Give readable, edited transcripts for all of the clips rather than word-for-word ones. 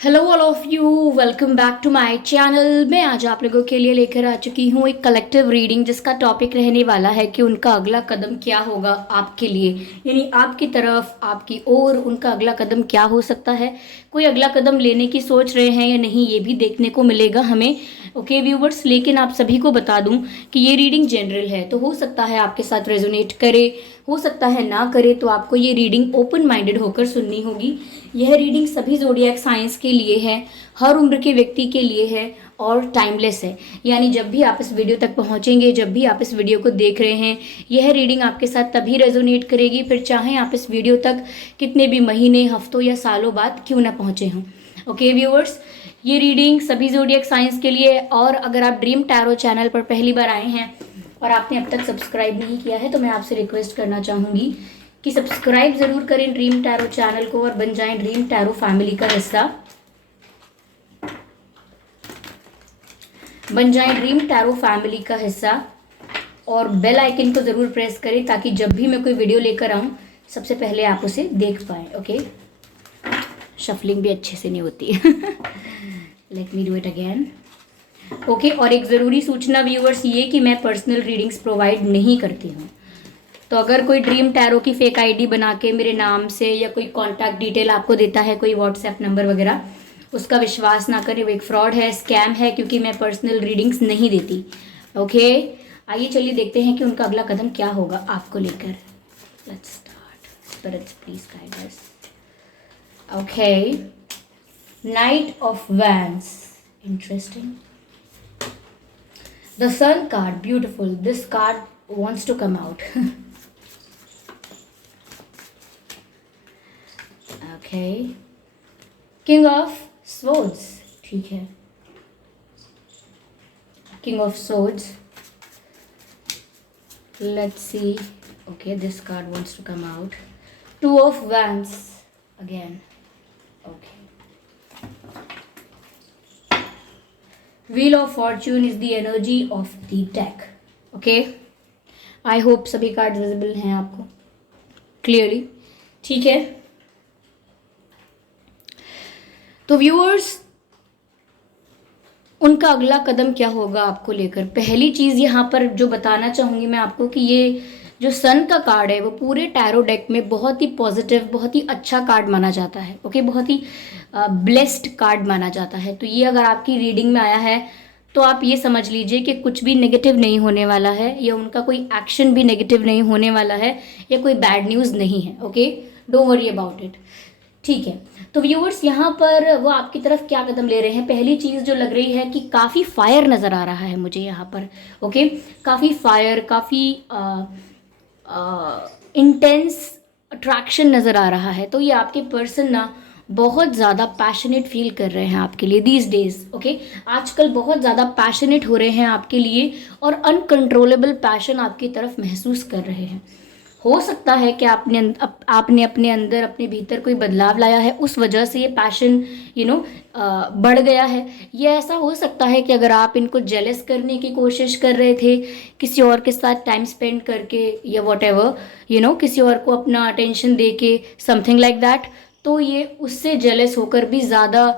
Hello all of you, welcome back to my channel. मैं आज आप लोगों के लिए लेकर आ चुकी हूँ एक कलेक्टिव रीडिंग जिसका टॉपिक रहने वाला है कि उनका अगला कदम क्या होगा आपके लिए, यानी आपकी तरफ, आपकी ओर उनका अगला कदम क्या हो सकता है। कोई अगला कदम लेने की सोच रहे हैं या नहीं, ये भी देखने को मिलेगा हमें। ओके व्यूवर्स, लेकिन आप सभी को बता दूं कि ये रीडिंग जनरल है, तो हो सकता है आपके साथ रेजोनेट करे, हो सकता है ना करे। तो आपको ये रीडिंग ओपन माइंडेड होकर सुननी होगी। यह रीडिंग सभी ज़ोडिएक साइंस के लिए है, हर उम्र के व्यक्ति के लिए है और टाइमलेस है। यानी जब भी आप इस वीडियो तक पहुंचेंगे, जब भी आप इस वीडियो को देख रहे हैं, यह रीडिंग आपके साथ तभी रेजोनेट करेगी, फिर चाहे आप इस वीडियो तक कितने भी महीने, हफ्तों या सालों बाद क्यों ना पहुंचे हों। ओके व्यूअर्स, ये रीडिंग सभी ज़ोडिएक साइंस के लिए। और अगर आप ड्रीम टैरो चैनल पर पहली बार आए हैं और आपने अब तक सब्सक्राइब नहीं किया है, तो मैं आपसे रिक्वेस्ट करना चाहूँगी कि सब्सक्राइब ज़रूर करें ड्रीम टैरो चैनल को और बन जाएं ड्रीम टैरो फैमिली का हिस्सा। बन जाएं ड्रीम टैरो फैमिली का हिस्सा और बेल आइकन को ज़रूर प्रेस करें ताकि जब भी मैं कोई वीडियो लेकर आऊँ सबसे पहले आप उसे देख पाएँ। ओके, शफलिंग भी अच्छे से नहीं होती है। Let me do it again. Okay, और एक ज़रूरी सूचना व्यूअर्स ये कि मैं पर्सनल रीडिंग्स प्रोवाइड नहीं करती हूँ। तो अगर कोई ड्रीम टैरो की फेक आईडी बना के मेरे नाम से या कोई कांटेक्ट डिटेल आपको देता है, कोई व्हाट्सएप नंबर वगैरह, उसका विश्वास ना करें, वो एक फ्रॉड है, स्कैम है, क्योंकि मैं पर्सनल रीडिंग्स नहीं देती। ओके, आइए चलिए देखते हैं कि उनका अगला कदम क्या होगा आपको लेकर। Let's start. Spirits please guide us. Okay, knight of wands, interesting. The sun card, beautiful. This card wants to come out. Okay, King of Swords, ठीक है। King of Swords, let's see. Okay, this card wants to come out. Two of Wands again. Okay, Wheel of Fortune is the energy of the deck. Okay, I hope सभी card visible हैं आपको clearly, ठीक है। तो viewers, उनका अगला कदम क्या होगा आपको लेकर। पहली चीज़ यहाँ पर जो बताना चाहूँगी मैं आपको कि ये जो सन का कार्ड है वो पूरे टैरो डेक में बहुत ही पॉजिटिव, बहुत ही अच्छा कार्ड माना जाता है। ओके, बहुत ही ब्लेस्ड कार्ड माना जाता है। तो ये अगर आपकी रीडिंग में आया है तो आप ये समझ लीजिए कि कुछ भी नेगेटिव नहीं होने वाला है, या उनका कोई एक्शन भी नेगेटिव नहीं होने वाला है, या कोई बैड न्यूज़ नहीं है। Okay, don't worry about it, ठीक है। तो व्यूअर्स, यहाँ पर वो आपकी तरफ क्या कदम ले रहे हैं। पहली चीज़ जो लग रही है कि काफ़ी फायर नज़र आ रहा है मुझे यहाँ पर। ओके, काफ़ी फायर, काफ़ी इंटेंस अट्रैक्शन नज़र आ रहा है। तो ये आपके पर्सन ना बहुत ज़्यादा पैशनेट फील कर रहे हैं आपके लिए दीज डेज। ओके, आजकल बहुत ज़्यादा पैशनेट हो रहे हैं आपके लिए और अनकंट्रोलेबल पैशन आपकी तरफ महसूस कर रहे हैं। हो सकता है कि आपने अपने अंदर, अपने भीतर कोई बदलाव लाया है, उस वजह से ये पैशन बढ़ गया है। ये ऐसा हो सकता है कि अगर आप इनको जेलस करने की कोशिश कर रहे थे किसी और के साथ टाइम स्पेंड करके, या वॉट एवर किसी और को अपना अटेंशन दे के, समथिंग लाइक दैट, तो ये उससे जेलस होकर भी ज़्यादा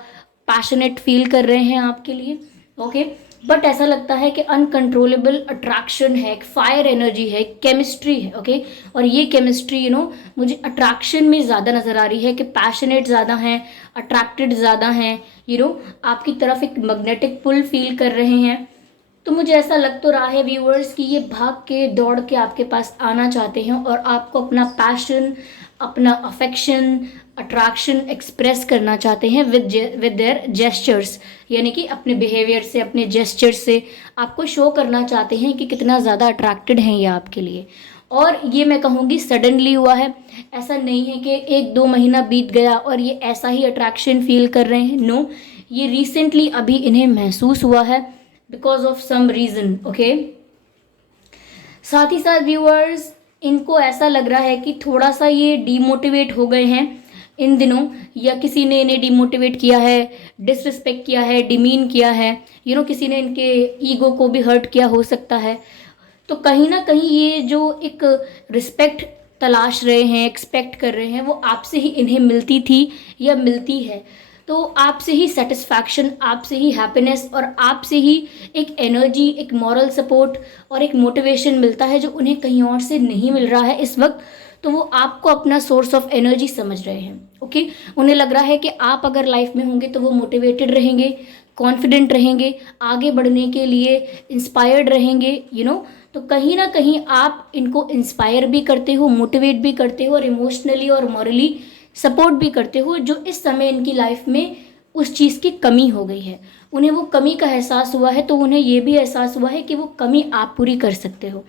पैशनेट फील कर रहे हैं आपके लिए। ओके, बट ऐसा लगता है कि अनकंट्रोलेबल अट्रैक्शन है, एक फायर एनर्जी है, केमिस्ट्री है। ओके, और ये केमिस्ट्री मुझे अट्रैक्शन में ज़्यादा नज़र आ रही है कि पैशनेट ज़्यादा हैं, अट्रैक्टेड ज़्यादा हैं, आपकी तरफ एक मैग्नेटिक पुल फील कर रहे हैं। तो मुझे ऐसा लग तो रहा है व्यूअर्स कि ये भाग के, दौड़ के आपके पास आना चाहते हैं और आपको अपना पैशन, अपना अफेक्शन, अट्रैक्शन एक्सप्रेस करना चाहते हैं विद देयर जेस्चर्स, यानी कि अपने बिहेवियर से, अपने जेस्चर्स से आपको शो करना चाहते हैं कि कितना ज़्यादा अट्रैक्टेड हैं ये आपके लिए। और ये मैं कहूँगी सडनली हुआ है, ऐसा नहीं है कि 1-2 महीना बीत गया और ये ऐसा ही अट्रैक्शन फील कर रहे हैं। नो, ये रिसेंटली अभी इन्हें महसूस हुआ है because of some reason. Okay, साथ ही साथ व्यूअर्स, इनको ऐसा लग रहा है कि थोड़ा सा ये डीमोटिवेट हो गए हैं इन दिनों, या किसी ने इन्हें डिमोटिवेट किया है, डिसरिस्पेक्ट किया है, डिमीन किया है, किसी ने इनके ईगो को भी हर्ट किया हो सकता है। तो कहीं ना कहीं ये जो एक रिस्पेक्ट तलाश रहे हैं, एक्सपेक्ट कर रहे हैं, वो आपसे ही इन्हें मिलती थी या मिलती है। तो आपसे ही सेटिस्फैक्शन, आपसे ही हैप्पीनेस और आपसे ही एक एनर्जी, एक मॉरल सपोर्ट और एक मोटिवेशन मिलता है जो उन्हें कहीं और से नहीं मिल रहा है इस वक्त। तो वो आपको अपना सोर्स ऑफ एनर्जी समझ रहे हैं। ओके, उन्हें लग रहा है कि आप अगर लाइफ में होंगे तो वो मोटिवेटेड रहेंगे, कॉन्फिडेंट रहेंगे, आगे बढ़ने के लिए इंस्पायर्ड रहेंगे, तो कहीं ना कहीं आप इनको इंस्पायर भी करते हो, मोटिवेट भी करते हो और इमोशनली और मॉरली सपोर्ट भी करते हो, जो इस समय इनकी लाइफ में उस चीज़ की कमी हो गई है। उन्हें वो कमी का एहसास हुआ है, तो उन्हें ये भी एहसास हुआ है कि वो कमी आप पूरी कर सकते हो।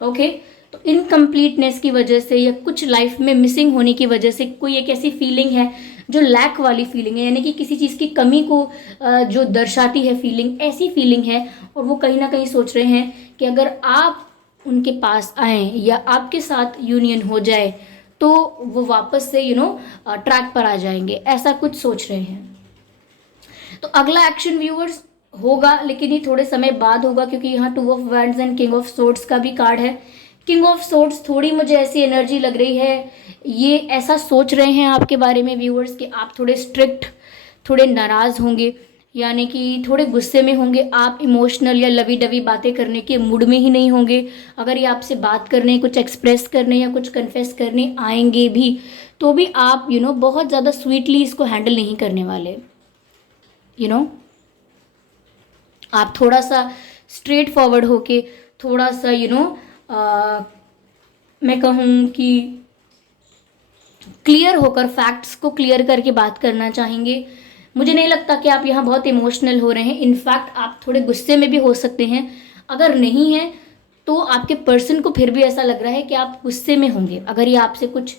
ओके, तो इनकम्प्लीटनेस की वजह से या कुछ लाइफ में मिसिंग होने की वजह से कोई एक ऐसी फीलिंग है जो लैक वाली फीलिंग है, यानी कि किसी चीज़ की कमी को जो दर्शाती है फीलिंग, ऐसी फीलिंग है। और वो कहीं ना कहीं सोच रहे हैं कि अगर आप उनके पास आएँ या आपके साथ यूनियन हो जाए तो वो वापस से ट्रैक पर आ जाएंगे, ऐसा कुछ सोच रहे हैं। तो अगला एक्शन व्यूअर्स होगा, लेकिन ये थोड़े समय बाद होगा, क्योंकि यहाँ 2 of wands and king of swords का भी कार्ड है। किंग ऑफ सोर्ड्स थोड़ी मुझे ऐसी एनर्जी लग रही है, ये ऐसा सोच रहे हैं आपके बारे में व्यूअर्स कि आप थोड़े स्ट्रिक्ट, थोड़े नाराज़ होंगे, यानी कि थोड़े गुस्से में होंगे। आप इमोशनल या लवी डवी बातें करने के मूड में ही नहीं होंगे। अगर ये आपसे बात करने, कुछ एक्सप्रेस करने या कुछ कन्फेस करने आएंगे भी, तो भी आप बहुत ज़्यादा स्वीटली इसको हैंडल नहीं करने वाले। आप थोड़ा सा स्ट्रेट फॉरवर्ड होके, थोड़ा सा मैं कहूँ कि क्लियर होकर, फैक्ट्स को क्लियर करके बात करना चाहेंगे। मुझे नहीं लगता कि आप यहाँ बहुत इमोशनल हो रहे हैं। इनफैक्ट आप थोड़े गुस्से में भी हो सकते हैं। अगर नहीं है तो आपके पर्सन को फिर भी ऐसा लग रहा है कि आप गुस्से में होंगे। अगर ये आपसे कुछ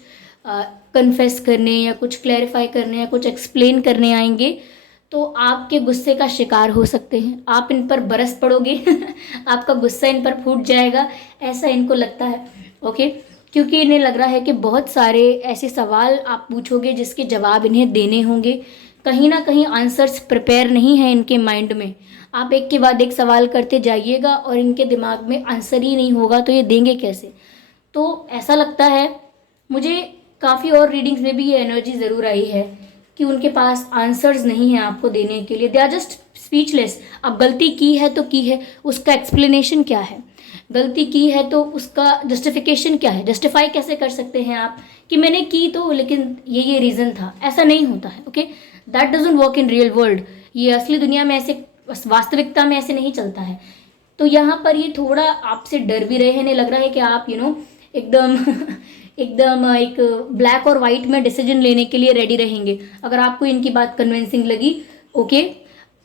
कन्फेस करने या कुछ क्लैरिफाई करने या कुछ एक्सप्लेन करने आएंगे तो आपके गुस्से का शिकार हो सकते हैं। आप इन पर बरस पड़ोगे आपका गुस्सा इन पर फूट जाएगा, ऐसा इनको लगता है। ओके, क्योंकि इन्हें लग रहा है कि बहुत सारे ऐसे सवाल आप पूछोगे जिसके जवाब इन्हें देने होंगे। कहीं ना कहीं आंसर्स प्रिपेयर नहीं है इनके माइंड में। आप एक के बाद एक सवाल करते जाइएगा और इनके दिमाग में आंसर ही नहीं होगा, तो ये देंगे कैसे। तो ऐसा लगता है मुझे, काफ़ी और रीडिंग्स में भी ये एनर्जी ज़रूर आई है कि उनके पास आंसर्स नहीं है आपको देने के लिए। They are just speechless. अब गलती की है तो की है, उसका एक्सप्लेनेशन क्या है। गलती की है तो उसका जस्टिफिकेशन क्या है। जस्टिफाई कैसे कर सकते हैं आप कि मैंने की तो, लेकिन ये रीज़न था। ऐसा नहीं होता है। Okay, that doesn't work in real world. ये असली दुनिया में ऐसे, वास्तविकता में ऐसे नहीं चलता है। तो यहाँ पर ये थोड़ा आपसे डर भी रहे हैं। नहीं लग रहा है कि आप एकदम एकदम एक ब्लैक और वाइट में डिसीजन लेने के लिए रेडी रहेंगे। अगर आपको इनकी बात कन्विंसिंग लगी, ओके,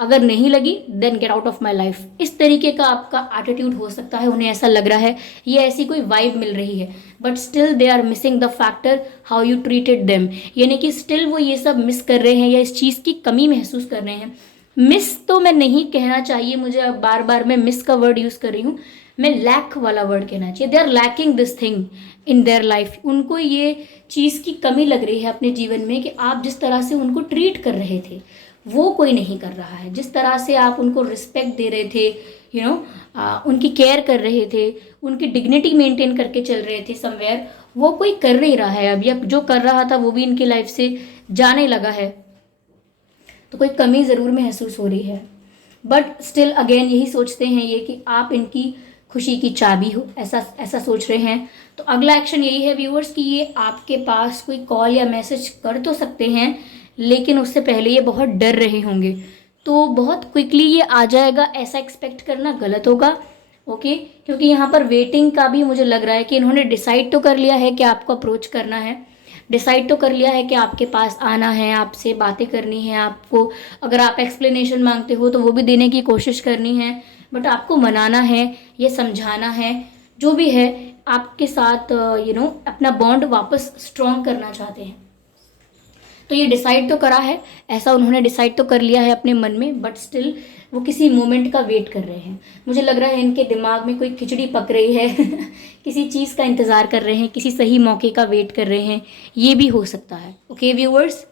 अगर नहीं लगी then get out of my life. इस तरीके का आपका एटीट्यूड हो सकता है। उन्हें ऐसा लग रहा है, ये ऐसी कोई वाइब मिल रही है, but still they are missing the factor how you treated them. यानी कि स्टिल वो ये सब मिस कर रहे हैं या इस चीज़ की कमी महसूस कर रहे हैं। मिस तो मैं नहीं कहना चाहिए, मुझे अब बार बार मैं मिस का वर्ड यूज़ कर रही हूँ, मैं लैक वाला वर्ड कहना चाहिए। They are lacking this thing in their life. उनको ये चीज़ की कमी लग रही है अपने जीवन में कि आप जिस तरह से उनको ट्रीट कर रहे थे वो कोई नहीं कर रहा है। जिस तरह से आप उनको रिस्पेक्ट दे रहे थे, उनकी केयर कर रहे थे, उनकी डिग्निटी मेंटेन करके चल रहे थे समवेयर, वो कोई कर नहीं रहा है अब, या जो कर रहा था वो भी इनकी लाइफ से जाने लगा है। तो कोई कमी ज़रूर महसूस हो रही है, बट स्टिल अगेन यही सोचते हैं ये कि आप इनकी खुशी की चाबी हो, ऐसा सोच रहे हैं। तो अगला एक्शन यही है व्यूअर्स कि ये आपके पास कोई कॉल या मैसेज कर तो सकते हैं, लेकिन उससे पहले ये बहुत डर रहे होंगे। तो बहुत क्विकली ये आ जाएगा, ऐसा एक्सपेक्ट करना गलत होगा। ओके, क्योंकि यहाँ पर वेटिंग का भी मुझे लग रहा है कि इन्होंने डिसाइड तो कर लिया है कि आपको अप्रोच करना है, डिसाइड तो कर लिया है कि आपके पास आना है, आपसे बातें करनी है, आपको अगर आप एक्सप्लेनेशन मांगते हो तो वो भी देने की कोशिश करनी है, बट आपको मनाना है, ये समझाना है, जो भी है आपके साथ अपना बॉन्ड वापस स्ट्रॉन्ग करना चाहते हैं। तो ये डिसाइड तो करा है, ऐसा उन्होंने डिसाइड तो कर लिया है अपने मन में, बट स्टिल वो किसी मोमेंट का वेट कर रहे हैं। मुझे लग रहा है इनके दिमाग में कोई खिचड़ी पक रही है किसी चीज़ का इंतज़ार कर रहे हैं, किसी सही मौके का वेट कर रहे हैं, ये भी हो सकता है। ओके व्यूअर्स,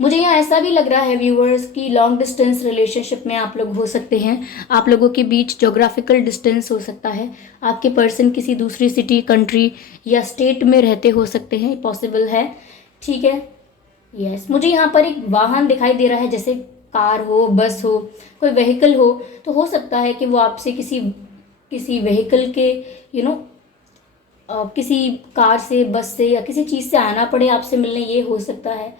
मुझे यहाँ ऐसा भी लग रहा है व्यूअर्स कि लॉन्ग डिस्टेंस रिलेशनशिप में आप लोग हो सकते हैं। आप लोगों के बीच जोग्राफिकल डिस्टेंस हो सकता है। आपके पर्सन किसी दूसरी सिटी, कंट्री या स्टेट में रहते हो सकते हैं, पॉसिबल है। ठीक है, यस, मुझे यहाँ पर एक वाहन दिखाई दे रहा है, जैसे कार हो, बस हो, कोई व्हीकल हो। तो हो सकता है कि वो आपसे किसी किसी व्हीकल के यू नो किसी कार से, बस से या किसी चीज़ से आना पड़े आपसे मिलने, ये हो सकता है,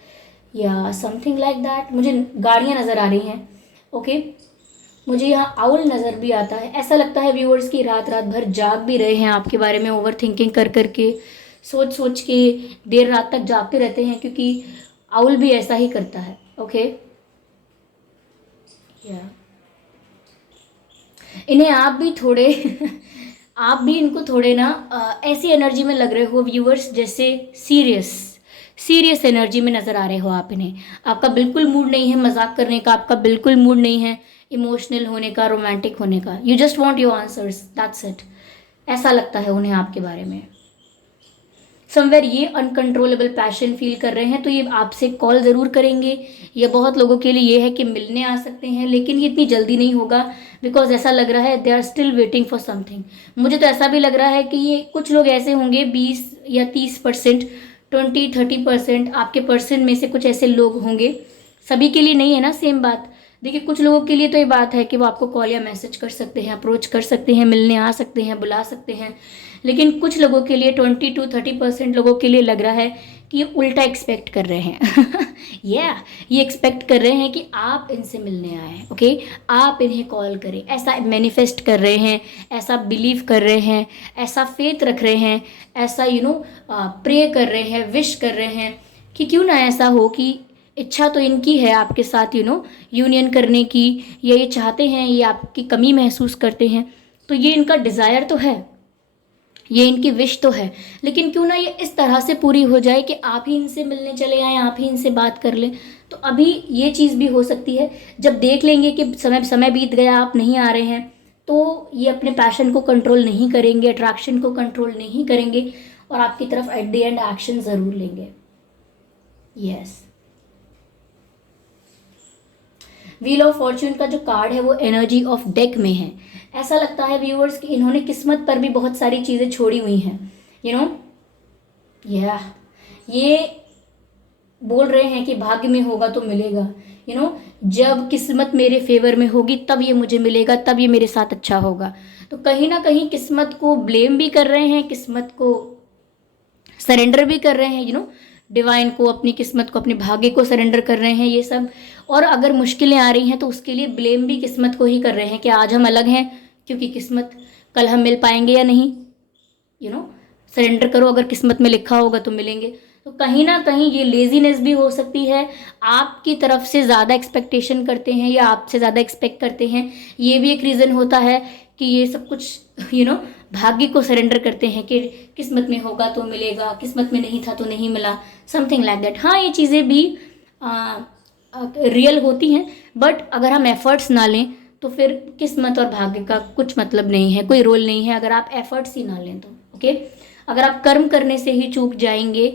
या समथिंग लाइक दैट। मुझे गाड़ियाँ नज़र आ रही हैं। ओके, मुझे यहाँ आउल नज़र भी आता है। ऐसा लगता है व्यूअर्स की रात रात भर जाग भी रहे हैं आपके बारे में, ओवर थिंकिंग कर करके, सोच सोच के देर रात तक जागते रहते हैं, क्योंकि आउल भी ऐसा ही करता है। ओके, या इन्हें आप भी थोड़े आप भी इनको थोड़े ना ऐसी एनर्जी में लग रहे हो व्यूअर्स, जैसे सीरियस सीरियस एनर्जी में नज़र आ रहे हो आप इन्हें। आपका बिल्कुल मूड नहीं है मजाक करने का, आपका बिल्कुल मूड नहीं है इमोशनल होने का, रोमांटिक होने का। You just want your answers, that's it. ऐसा लगता है उन्हें आपके बारे में। समवेयर ये अनकंट्रोलेबल पैशन फील कर रहे हैं, तो ये आपसे कॉल ज़रूर करेंगे। ये बहुत लोगों के लिए ये है कि मिलने आ सकते हैं, लेकिन ये इतनी जल्दी नहीं होगा, बिकॉज ऐसा लग रहा है they are still waiting for something. मुझे तो ऐसा भी लग रहा है कि ये कुछ लोग ऐसे होंगे, 20 या 30%, 20-30% आपके पर्सन में से कुछ ऐसे लोग होंगे। सभी के लिए नहीं है ना सेम बात। देखिए, कुछ लोगों के लिए तो ये बात है कि वो आपको कॉल या मैसेज कर सकते हैं, अप्रोच कर सकते हैं, मिलने आ सकते हैं, बुला सकते हैं। लेकिन कुछ लोगों के लिए, 20-30% लोगों के लिए लग रहा है कि ये उल्टा एक्सपेक्ट कर रहे हैं ये एक्सपेक्ट कर रहे हैं कि आप इनसे मिलने आए, ओके, आप इन्हें कॉल करें। ऐसा मैनिफेस्ट कर रहे हैं, ऐसा बिलीव कर रहे हैं, ऐसा फेथ रख रहे हैं, ऐसा प्रे कर रहे हैं, विश कर रहे हैं कि क्यों ना ऐसा हो कि इच्छा तो इनकी है आपके साथ यूनियन करने की, या ये चाहते हैं, ये आपकी कमी महसूस करते हैं, तो ये इनका डिज़ायर तो है, ये इनकी विश तो है। लेकिन क्यों ना ये इस तरह से पूरी हो जाए कि आप ही इनसे मिलने चले आए, आप ही इनसे बात कर लें। तो अभी ये चीज़ भी हो सकती है, जब देख लेंगे कि समय समय बीत गया, आप नहीं आ रहे हैं, तो ये अपने पैशन को कंट्रोल नहीं करेंगे, अट्रैक्शन को कंट्रोल नहीं करेंगे, और आपकी तरफ एट द एंड एक्शन ज़रूर लेंगे। यस, व्हील ऑफ फॉर्च्यून का जो कार्ड है वो एनर्जी ऑफ डेक में है। ऐसा लगता है व्यूअर्स कि इन्होंने किस्मत पर भी बहुत सारी चीज़ें छोड़ी हुई हैं, यू नो या ये बोल रहे हैं कि भाग्य में होगा तो मिलेगा, जब किस्मत मेरे फेवर में होगी तब ये मुझे मिलेगा, तब ये मेरे साथ अच्छा होगा। तो कहीं ना कहीं किस्मत को ब्लेम भी कर रहे हैं, किस्मत को सरेंडर भी कर रहे हैं, डिवाइन को, अपनी किस्मत को, अपने भाग्य को सरेंडर कर रहे हैं, ये सब। और अगर मुश्किलें आ रही हैं तो उसके लिए ब्लेम भी किस्मत को ही कर रहे हैं कि आज हम अलग हैं क्योंकि किस्मत, कल हम मिल पाएंगे या नहीं, सरेंडर करो, अगर किस्मत में लिखा होगा तो मिलेंगे। तो कहीं ना कहीं ये लेजीनेस भी हो सकती है, आपकी तरफ से ज़्यादा एक्सपेक्टेशन करते हैं या आपसे ज़्यादा एक्सपेक्ट करते हैं, ये भी एक रीज़न होता है कि ये सब कुछ भाग्य को सरेंडर करते हैं कि किस्मत में होगा तो मिलेगा, किस्मत में नहीं था तो नहीं मिला, समथिंग लाइक दैट। हाँ, ये चीज़ें भी रियल होती हैं, बट अगर हम एफर्ट्स ना लें तो फिर किस्मत और भाग्य का कुछ मतलब नहीं है, कोई रोल नहीं है अगर आप एफर्ट्स ही ना लें तो। ओके, अगर आप कर्म करने से ही चूक जाएंगे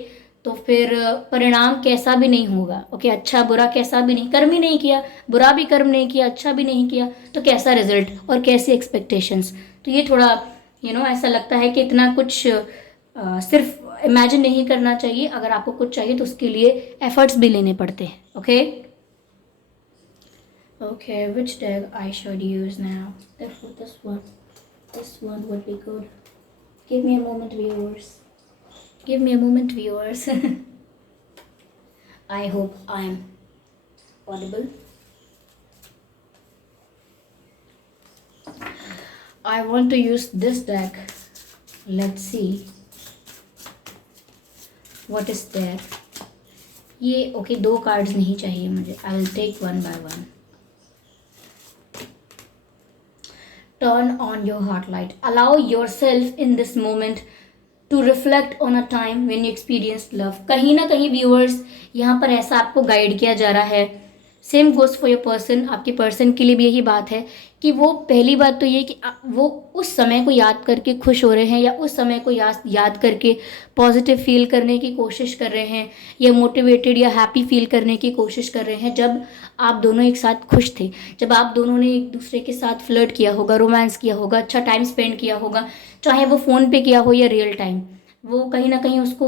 तो फिर परिणाम कैसा भी नहीं होगा। ओके, अच्छा बुरा कैसा भी नहीं, कर्म ही नहीं किया, बुरा भी कर्म नहीं किया, अच्छा भी नहीं किया, तो कैसा रिजल्ट और कैसी एक्सपेक्टेशंस। तो ये थोड़ा ऐसा लगता है कि इतना कुछ सिर्फ इमेजिन नहीं करना चाहिए। अगर आपको कुछ चाहिए तो उसके लिए एफर्ट्स भी लेने पड़ते हैं। Okay okay, which deck I should use now? This one would be good. Give me a moment, viewers. Give me a moment, viewers. I hope I am audible. I want to use this deck. Let's see what is there. ये okay, 2 cards नहीं चाहिए मुझे। I will take one by one. Turn on your heart light. Allow yourself in this moment to reflect on a time when you experienced love. कहीं ना कहीं viewers यहाँ पर ऐसा आपको गाइड किया जा रहा है। Same goes for your person, आपके पर्सन के लिए भी यही बात है कि वो, पहली बात तो ये कि वो उस समय को याद करके खुश हो रहे हैं, या उस समय को याद करके पॉजिटिव फील करने की कोशिश कर रहे हैं, या मोटिवेटेड या हैप्पी फील करने की कोशिश कर रहे हैं जब आप दोनों एक साथ खुश थे, जब आप दोनों ने एक दूसरे के साथ फ्लर्ट किया होगा, रोमांस किया होगा, अच्छा टाइम स्पेंड किया होगा, चाहे वो फ़ोन पे किया हो या रियल टाइम। वो कहीं ना कहीं उसको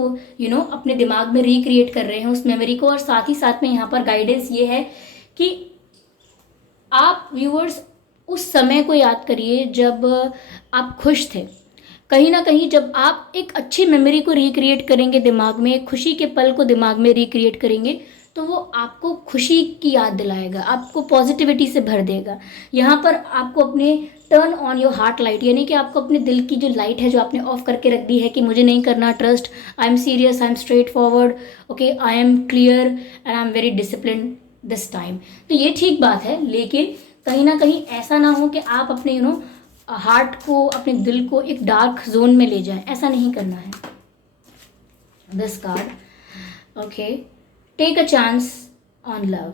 अपने दिमाग में रिक्रिएट कर रहे हैं उस मेमोरी को। और साथ ही साथ में यहाँ पर गाइडेंस ये है कि आप व्यूअर्स उस समय को याद करिए जब आप खुश थे। कहीं ना कहीं जब आप एक अच्छी मेमोरी को रिक्रिएट करेंगे दिमाग में, एक खुशी के पल को दिमाग में रिक्रिएट करेंगे, तो वो आपको खुशी की याद दिलाएगा, आपको पॉजिटिविटी से भर देगा। यहाँ पर आपको अपने turn on your heart light, यानी कि आपको अपने दिल की जो लाइट है जो आपने ऑफ करके रख दी है कि मुझे नहीं करना trust, I am serious, I am straight forward, okay, I am clear and I am very discipline this time. तो ये ठीक बात है, लेकिन कहीं ना कहीं ऐसा ना हो कि आप अपने हार्ट को, अपने दिल को एक डार्क जोन में ले जाएं, ऐसा नहीं करना है। This card, okay, take a chance on love,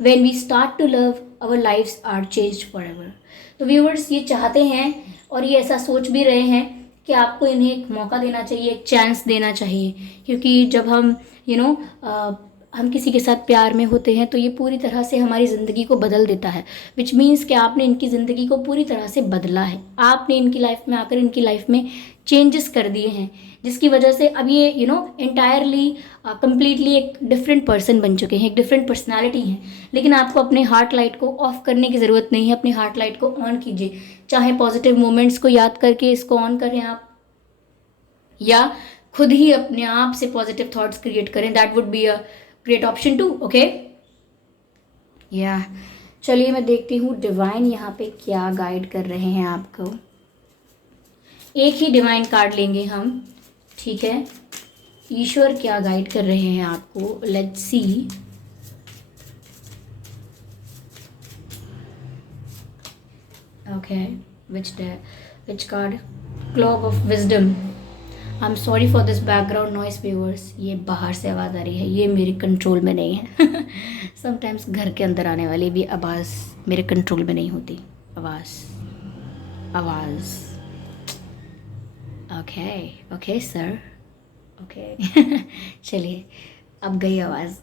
when we start to love our lives are changed forever. तो व्यूअर्स ये चाहते हैं और ये ऐसा सोच भी रहे हैं कि आपको इन्हें एक मौका देना चाहिए, एक चांस देना चाहिए, क्योंकि जब हम हम किसी के साथ प्यार में होते हैं तो ये पूरी तरह से हमारी ज़िंदगी को बदल देता है। विच मीन्स कि आपने इनकी ज़िंदगी को पूरी तरह से बदला है, आपने इनकी लाइफ में आकर इनकी लाइफ में चेंजेस कर दिए हैं, जिसकी वजह से अब ये एंटायरली कम्प्लीटली एक डिफरेंट पर्सन बन चुके हैं, एक डिफरेंट पर्सनालिटी हैं। लेकिन आपको अपने हार्ट लाइट को ऑफ करने की ज़रूरत नहीं है, अपने हार्ट लाइट को ऑन कीजिए। चाहे पॉजिटिव मोमेंट्स को याद करके इसको ऑन करें आप, या खुद ही अपने आप से पॉजिटिव थॉट्स क्रिएट करें, that would be a great option too. Okay, या चलिए मैं देखती हूँ डिवाइन यहाँ पे क्या गाइड कर रहे हैं आपको। एक ही डिवाइन कार्ड लेंगे हम, ठीक है। ईश्वर क्या गाइड कर रहे हैं आपको, let's see. Okay, which card, clock of wisdom. I am sorry for this background noise viewers, ये बाहर से आवाज़ आ रही है, ये मेरे कंट्रोल में नहीं है। समटाइम्स घर के अंदर आने वाली भी आवाज़ मेरे कंट्रोल में नहीं होती। आवाज़ ओके सर, ओके। चलिए अब गई आवाज़।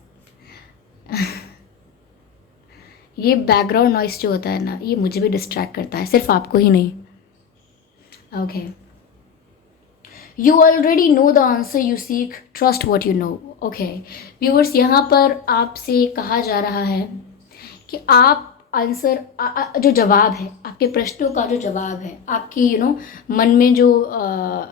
ये बैकग्राउंड नॉइस जो होता है ना, ये मुझे भी डिस्ट्रैक्ट करता है, सिर्फ आपको ही नहीं। Okay, You already know the answer you seek, trust what you know. Okay, viewers, यहाँ पर आपसे कहा जा रहा है कि आप आंसर जो जवाब है, आपके प्रश्नों का जो जवाब है, आपकी मन में जो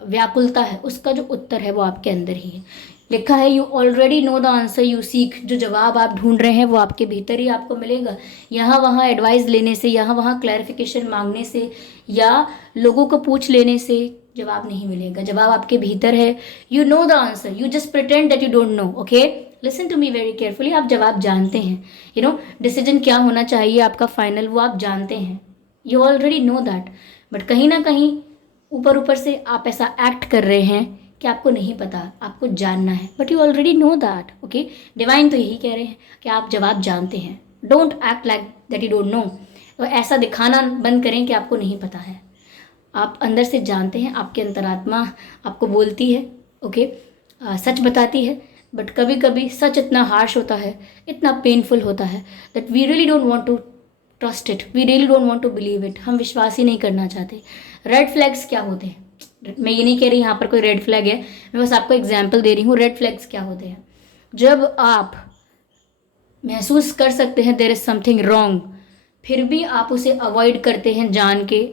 व्याकुलता है, उसका जो उत्तर है वो आपके अंदर ही है। लिखा है you already know the answer you seek, जो जवाब आप ढूंढ रहे हैं वो आपके भीतर ही आपको मिलेगा। यहाँ वहाँ एडवाइस लेने से, यहाँ वहाँ क्लैरिफिकेशन मांगने से या लोगों को पूछ लेने से जवाब नहीं मिलेगा। जवाब आपके भीतर है। You know the answer, you just pretend that you don't know. Okay, listen to me very carefully. आप जवाब जानते हैं, डिसीजन क्या होना चाहिए आपका फाइनल, वो आप जानते हैं। You already know that, but कहीं ना कहीं ऊपर ऊपर से आप ऐसा एक्ट कर रहे हैं कि आपको नहीं पता, आपको जानना है, but you already know that. Okay, divine तो यही कह रहे हैं कि आप जवाब जानते हैं। Don't act like that you don't no. तो ऐसा दिखाना बंद करें कि आपको नहीं पता है। आप अंदर से जानते हैं, आपकी अंतरात्मा आपको बोलती है, ओके, सच बताती है। बट कभी कभी सच इतना हार्श होता है, इतना पेनफुल होता है that we really don't want to trust it, we really don't want to believe it. हम विश्वास ही नहीं करना चाहते। रेड फ्लैग्स क्या होते हैं? मैं ये नहीं कह रही यहाँ पर कोई रेड फ्लैग है, मैं बस आपको एग्जाम्पल दे रही हूँ। रेड फ्लैग्स क्या होते हैं? जब आप महसूस कर सकते हैं देयर इज समथिंग रॉन्ग, फिर भी आप उसे अवॉइड करते हैं जान के,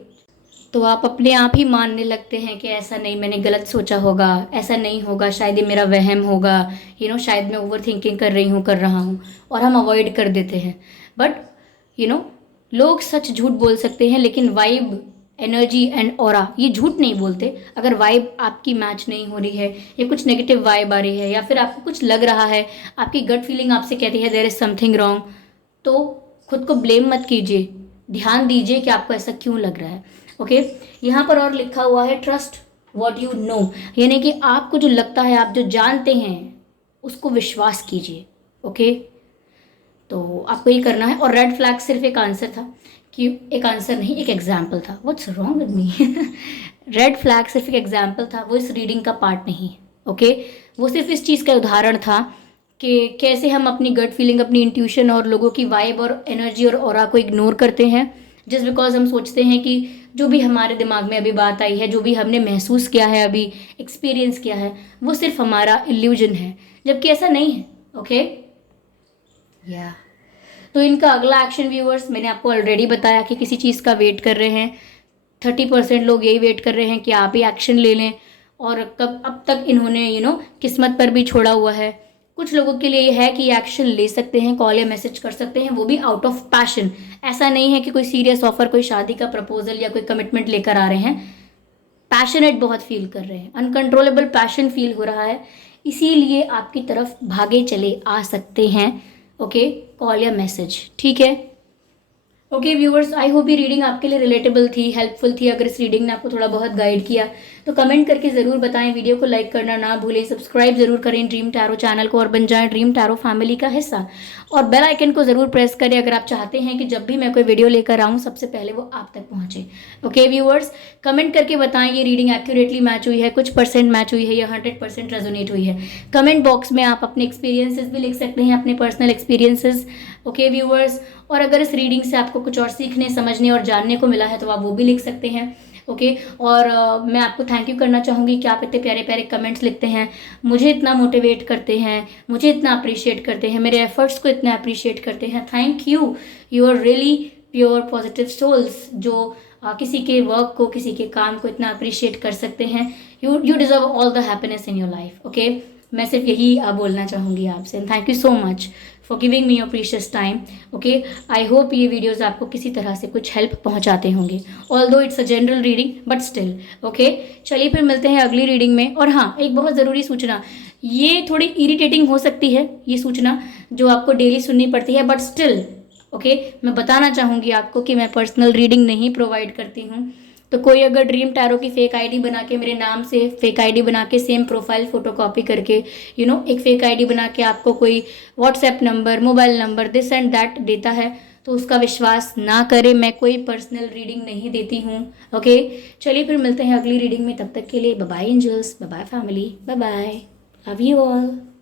तो आप अपने आप ही मानने लगते हैं कि ऐसा नहीं, मैंने गलत सोचा होगा, ऐसा नहीं होगा, शायद ये मेरा वहम होगा, शायद मैं ओवर थिंकिंग कर रहा हूँ, और हम अवॉइड कर देते हैं। बट लोग सच झूठ बोल सकते हैं, लेकिन वाइब, एनर्जी एंड ऑरा ये झूठ नहीं बोलते। अगर वाइब आपकी मैच नहीं हो रही है, या कुछ नेगेटिव वाइब आ रही है, या फिर आपको कुछ लग रहा है, आपकी गट फीलिंग आपसे कहती है देयर इज समथिंग रॉन्ग, तो खुद को ब्लेम मत कीजिए, ध्यान दीजिए कि आपको ऐसा क्यों लग रहा है। ओके, यहाँ पर और लिखा हुआ है ट्रस्ट व्हाट यू नो, यानी कि आपको जो लगता है, आप जो जानते हैं, उसको विश्वास कीजिए। ओके, तो आपको ये करना है। और रेड फ्लैग सिर्फ एक आंसर था, कि एक आंसर नहीं, एक एग्जाम्पल था। What's wrong with me? Red flag सिर्फ एक एग्जाम्पल था, वो इस रीडिंग का पार्ट नहीं है। ओके, वो सिर्फ इस चीज़ का उदाहरण था कि कैसे हम अपनी गट फीलिंग, अपनी इंट्यूशन और लोगों की वाइब और एनर्जी और ऑरा को इग्नोर करते हैं, जस्ट बिकॉज हम सोचते हैं कि जो भी हमारे दिमाग में अभी बात आई है, जो भी हमने महसूस किया है, अभी एक्सपीरियंस किया है, वो सिर्फ हमारा इल्यूजन है, जबकि ऐसा नहीं है। ओके या तो इनका अगला एक्शन व्यूअर्स मैंने आपको ऑलरेडी बताया कि किसी चीज़ का वेट कर रहे हैं। 30% लोग यही वेट कर रहे हैं कि आप ही एक्शन ले लें, और कब अब तक इन्होंने किस्मत पर भी छोड़ा हुआ है। कुछ लोगों के लिए ये है कि एक्शन ले सकते हैं, कॉल या मैसेज कर सकते हैं, वो भी आउट ऑफ पैशन। ऐसा नहीं है कि कोई सीरियस ऑफर, कोई शादी का प्रपोजल या कोई कमिटमेंट लेकर आ रहे हैं। पैशनेट बहुत फील कर रहे हैं, अनकंट्रोलेबल पैशन फील हो रहा है, इसीलिए आपकी तरफ भागे चले आ सकते हैं। ओके, कॉल या मैसेज, ठीक है। ओके व्यूअर्स, आई होप ये रीडिंग आपके लिए रिलेटेबल थी, हेल्पफुल थी। अगर इस रीडिंग ने आपको थोड़ा बहुत गाइड किया तो कमेंट करके ज़रूर बताएं। वीडियो को लाइक करना ना भूलें, सब्सक्राइब जरूर करें ड्रीम टैरो चैनल को और बन जाएं ड्रीम टैरो फैमिली का हिस्सा, और बेल आइकन को ज़रूर प्रेस करें अगर आप चाहते हैं कि जब भी मैं कोई वीडियो लेकर आऊँ सबसे पहले वो आप तक पहुँचे। ओके व्यूअर्स, कमेंट करके बताएं ये रीडिंग एक्यूरेटली मैच हुई है, कुछ परसेंट मैच हुई है या 100% रेजोनेट हुई है। कमेंट बॉक्स में आप अपने एक्सपीरियंसेस भी लिख सकते हैं, अपने पर्सनल एक्सपीरियंसेस। ओके व्यूअर्स, और अगर इस रीडिंग से आपको कुछ और सीखने, समझने और जानने को मिला है तो आप वो भी लिख सकते हैं। ओके, और मैं आपको थैंक यू करना चाहूँगी कि आप इतने प्यारे प्यारे कमेंट्स लिखते हैं, मुझे इतना मोटिवेट करते हैं, मुझे इतना अप्रिशिएट करते हैं, मेरे एफर्ट्स को इतना अप्रिशिएट करते हैं। Thank you, you are really pure positive souls, जो किसी के वर्क को, किसी के काम को इतना अप्रिशिएट कर सकते हैं। You deserve all the happiness in your life. Okay, मैं सिर्फ यही बोलना चाहूँगी आपसे। Thank you so much for giving me your precious time. Okay, I hope ये वीडियोज़ आपको किसी तरह से कुछ हेल्प पहुंचाते होंगे, although it's a general reading but still. Okay, चलिए फिर मिलते हैं अगली रीडिंग में। और हाँ, एक बहुत ज़रूरी सूचना, ये थोड़ी इरिटेटिंग हो सकती है ये सूचना जो आपको डेली सुननी पड़ती है, बट स्टिल ओके, मैं बताना चाहूँगी आपको कि मैं पर्सनल रीडिंग नहीं प्रोवाइड करती हूँ। तो कोई अगर ड्रीम टैरो की फेक आईडी बना के, मेरे नाम से फेक आईडी बना के, सेम प्रोफाइल फोटो कॉपी करके एक फेक आईडी बना के आपको कोई WhatsApp number, mobile number, this and that देता है, तो उसका विश्वास ना करें। मैं कोई पर्सनल रीडिंग नहीं देती हूँ। ओके, चलिए फिर मिलते हैं अगली रीडिंग में। तब तक के लिए bye bye angels, bye bye family, bye bye, love you all.